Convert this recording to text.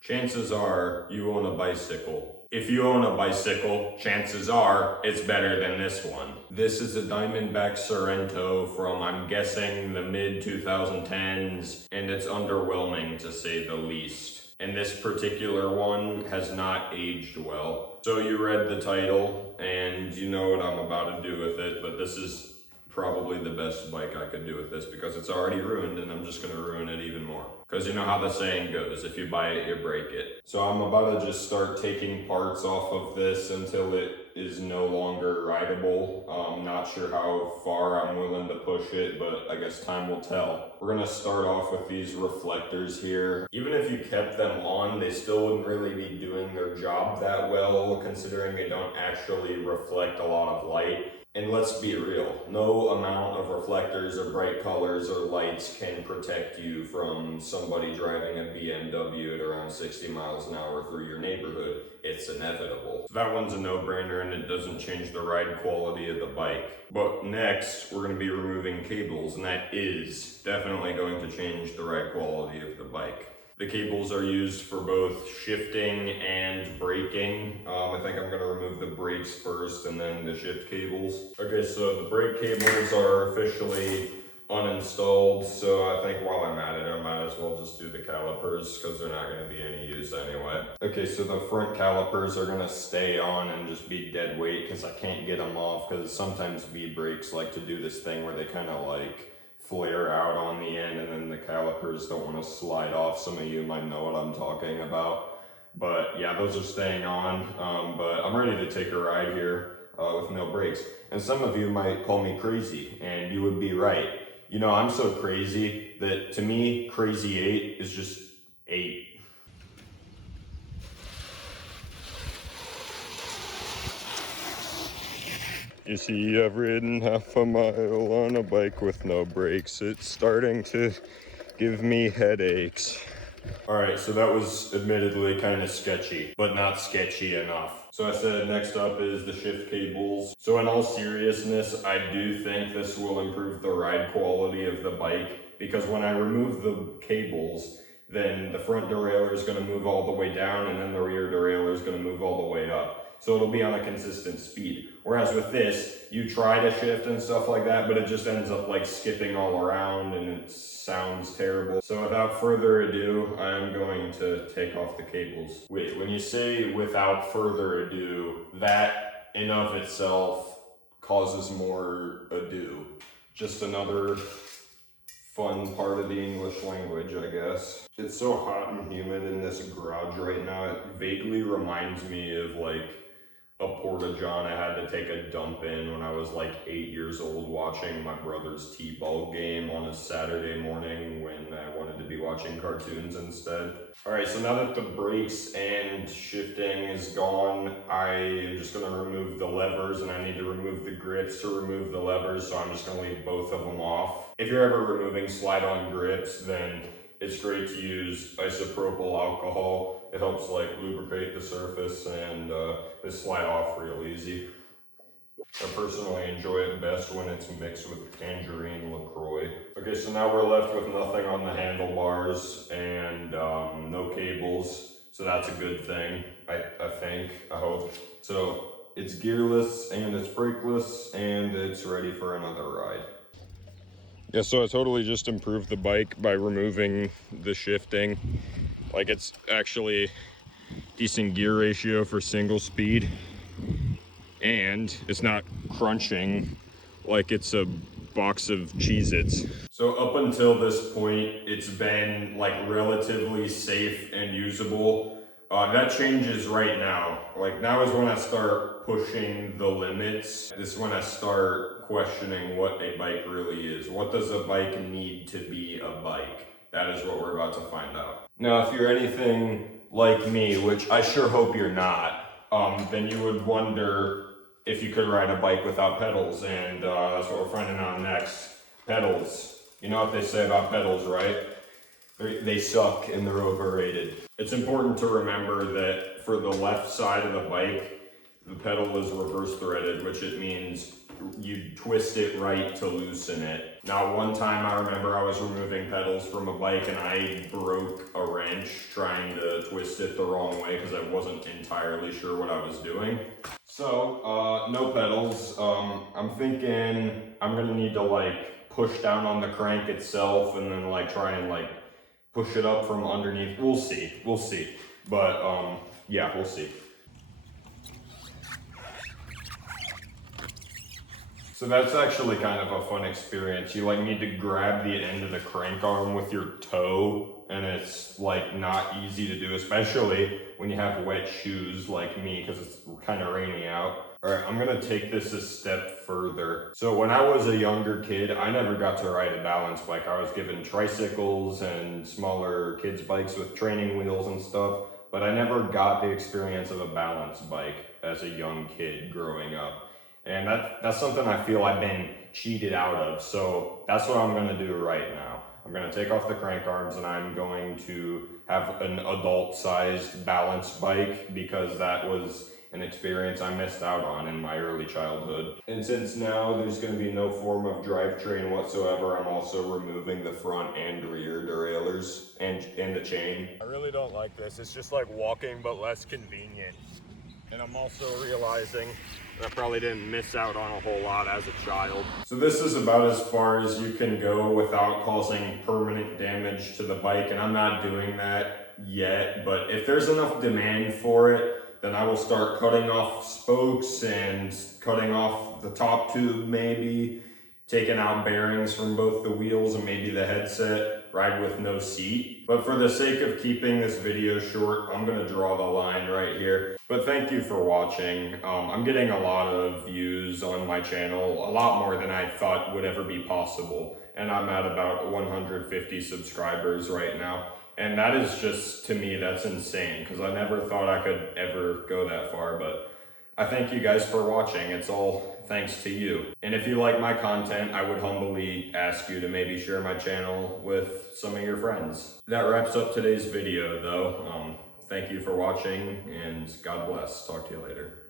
Chances are you own a bicycle. If you own a bicycle, chances are it's better than this one. This is a Diamondback Sorrento from, I'm guessing, the mid-2010s, and it's underwhelming to say the least. And this particular one has not aged well. So you read the title, and you know what I'm about to do with it, but this is probably the best bike I could do with this because it's already ruined and I'm just gonna ruin it even more. Because you know how the saying goes, if you buy it, you break it. So I'm about to just start taking parts off of this until it is no longer rideable. I'm not sure how far I'm willing to push it, but I guess time will tell. We're gonna start off with these reflectors here. Even if you kept them on, they still wouldn't really be doing their job that well, considering they don't actually reflect a lot of light. And let's be real, no amount of reflectors or bright colors or lights can protect you from somebody driving a BMW at around 60 miles an hour through your neighborhood. It's inevitable. So that one's a no-brainer and it doesn't change the ride quality of the bike. But next, we're going to be removing cables, and that is definitely going to change the ride quality of the bike. The cables are used for both shifting and braking. I think I'm gonna remove the brakes first and then the shift cables. Okay, so the brake cables are officially uninstalled, so I think while I'm at it, I might as well just do the calipers because they're not gonna be any use anyway. Okay, so the front calipers are gonna stay on and just be dead weight because I can't get them off because sometimes V-brakes like to do this thing where they kind of like flare out on the end and then the calipers don't want to slide off. Some of you might know what I'm talking about. But yeah, those are staying on. But I'm ready to take a ride here with no brakes. And some of you might call me crazy, and you would be right. You know, I'm so crazy that to me, crazy 8 is just 8. You see, I've ridden half a mile on a bike with no brakes. It's starting to give me headaches. All right, so that was admittedly kind of sketchy, but not sketchy enough. So I said next up is the shift cables. So in all seriousness, I do think this will improve the ride quality of the bike because when I remove the cables, then the front derailleur is going to move all the way down and then the rear derailleur is going to move all the way up. So it'll be on a consistent speed. Whereas with this, you try to shift and stuff like that, but it just ends up like skipping all around and it sounds terrible. So without further ado, I'm going to take off the cables. Wait, when you say without further ado, that in of itself causes more ado. Just another fun part of the English language, I guess. It's so hot and humid in this garage right now, it vaguely reminds me of like a porta-john I had to take a dump in when I was like 8 years old watching my brother's T-ball game on a Saturday morning when I wanted to be watching cartoons instead. Alright, so now that the brakes and shifting is gone, I am just going to remove the levers and I need to remove the grips to remove the levers, so I'm just going to leave both of them off. If you're ever removing slide-on grips, then it's great to use isopropyl alcohol. It helps like lubricate the surface and they slide off real easy. I personally enjoy it best when it's mixed with tangerine LaCroix. Okay, so now we're left with nothing on the handlebars and no cables. So that's a good thing, I think, I hope. So it's gearless and it's brakeless and it's ready for another ride. Yeah, so I totally just improved the bike by removing the shifting. Like it's actually decent gear ratio for single speed. And it's not crunching like it's a box of Cheez-Its. So up until this point, it's been like relatively safe and usable. That changes right now. Like now is when I start pushing the limits. This is when I start questioning what a bike really is. What does a bike need to be a bike? That is what we're about to find out. Now, if you're anything like me, which I sure hope you're not, then you would wonder if you could ride a bike without pedals, and that's what we're finding out next. Pedals. You know what they say about pedals, right? They suck and they're overrated. It's important to remember that for the left side of the bike, the pedal is reverse threaded, which it means you twist it right to loosen it. Now, one time I remember I was removing pedals from a bike and I broke a wrench trying to twist it the wrong way because I wasn't entirely sure what I was doing. So, no pedals. I'm thinking I'm gonna need to like push down on the crank itself and then like try and like push it up from underneath. We'll see. But yeah, we'll see. So that's actually kind of a fun experience. You like need to grab the end of the crank arm with your toe, and it's like not easy to do, especially when you have wet shoes like me because it's kind of rainy out. All right, I'm gonna take this a step further. So when I was a younger kid, I never got to ride a balance bike. I was given tricycles and smaller kids bikes with training wheels and stuff, but I never got the experience of a balance bike as a young kid growing up. And that's something I feel I've been cheated out of. So that's what I'm gonna do right now. I'm gonna take off the crank arms and I'm going to have an adult-sized balance bike because that was an experience I missed out on in my early childhood. And since now there's gonna be no form of drivetrain whatsoever, I'm also removing the front and rear derailleurs and the chain. I really don't like this. It's just like walking but less convenient. And I'm also realizing that I probably didn't miss out on a whole lot as a child. So this is about as far as you can go without causing permanent damage to the bike, and I'm not doing that yet, but if there's enough demand for it, then I will start cutting off spokes and cutting off the top tube maybe, taking out bearings from both the wheels and maybe the headset, ride with no seat. But for the sake of keeping this video short, I'm gonna draw the line right here. But thank you for watching. I'm getting a lot of views on my channel, a lot more than I thought would ever be possible. And I'm at about 150 subscribers right now. And that is just, to me, that's insane, because I never thought I could ever go that far, but I thank you guys for watching. It's all thanks to you. And if you like my content, I would humbly ask you to maybe share my channel with some of your friends. That wraps up today's video though. Thank you for watching and God bless. Talk to you later.